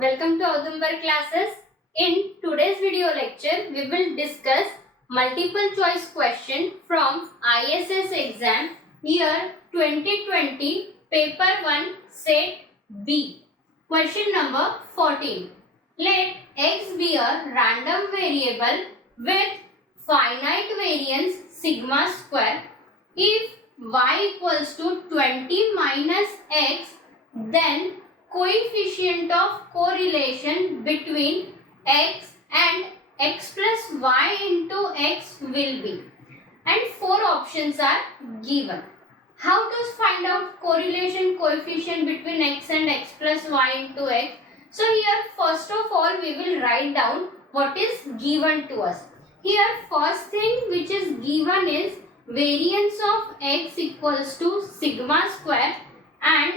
welcome to Audumbar classes. In today's video lecture, we will discuss multiple choice question from ISS exam year 2020 paper 1 set B. Question number 14. Let x be a random variable with finite variance sigma square. If y equals to 20 minus x, then coefficient of correlation between x and x plus y into x will be, and four options are given. How to find out correlation coefficient between x and x plus y into x? So here first of all we will write down what is given to us. Here first thing which is given is variance of x equals to sigma square and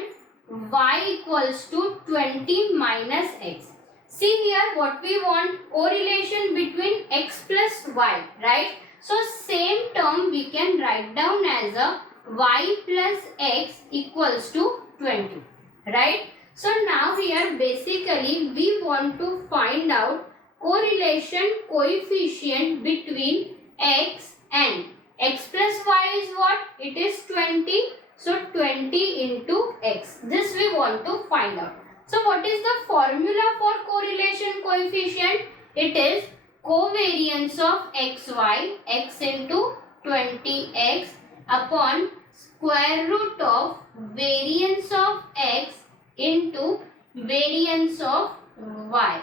y equals to 20 minus x. See here what we want, correlation between x plus y, right? So same term we can write down as a y plus x equals to 20, right? So now here basically we want to find out correlation coefficient between x and x plus y is what? It is 20. So 20 into x. This we want to find out. So what is the formula for correlation coefficient? It is covariance of xy, x into 20x upon square root of variance of x into variance of y.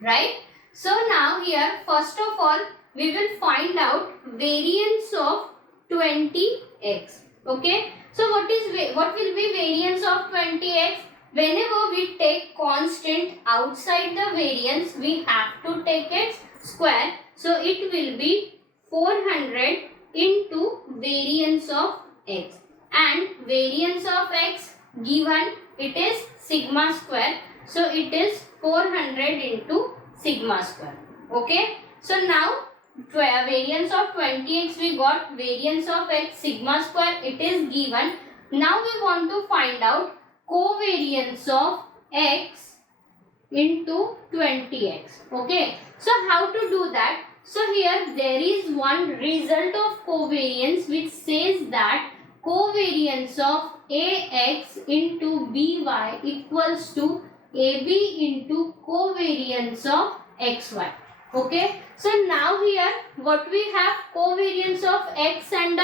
Right? So now here first of all we will find out variance of 20x. Okay, so what will be variance of 20x? Whenever we take constant outside the variance, we have to take its square. So it will be 400 into variance of x, and variance of x given it is sigma square. So it is 400 into sigma square. Okay, so now variance of 20x we got, variance of x sigma square it is given. Now we want to find out covariance of x into 20x. Okay, so how to do that? So here there is one result of covariance which says that covariance of ax into by equals to ab into covariance of xy. Okay, so now here what we have, covariance of x and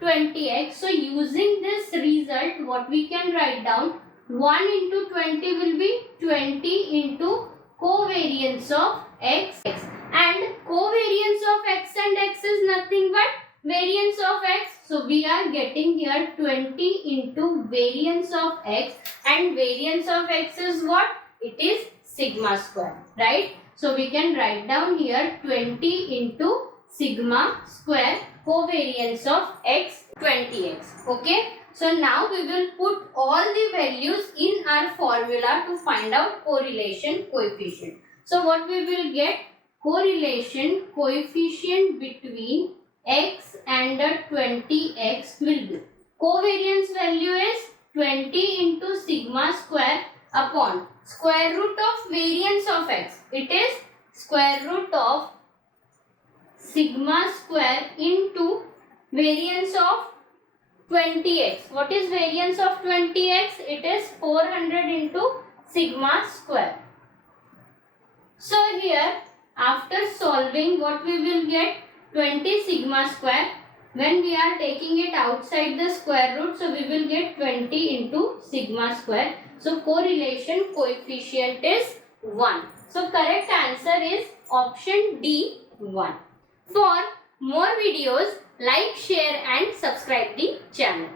20x. So using this result what we can write down, 1 into 20 will be 20 into covariance of x, and covariance of x and x is nothing but variance of x. So we are getting here 20 into variance of x, and variance of x is what? It is sigma square, right? So we can write down here 20 into sigma square covariance of x 20x. Okay. So now we will put all the values in our formula to find out correlation coefficient. So what we will get? Correlation coefficient between x and 20x will be, covariance value is 20 into sigma square upon square root of variance of x. It is square root of sigma square into variance of 20x. What is variance of 20x? It is 400 into sigma square. So here after solving what we will get? 20 sigma square. When we are taking it outside the square root, so we will get 20 into sigma square. So correlation coefficient is 1. So correct answer is option D, 1. For more videos, like, share and subscribe the channel.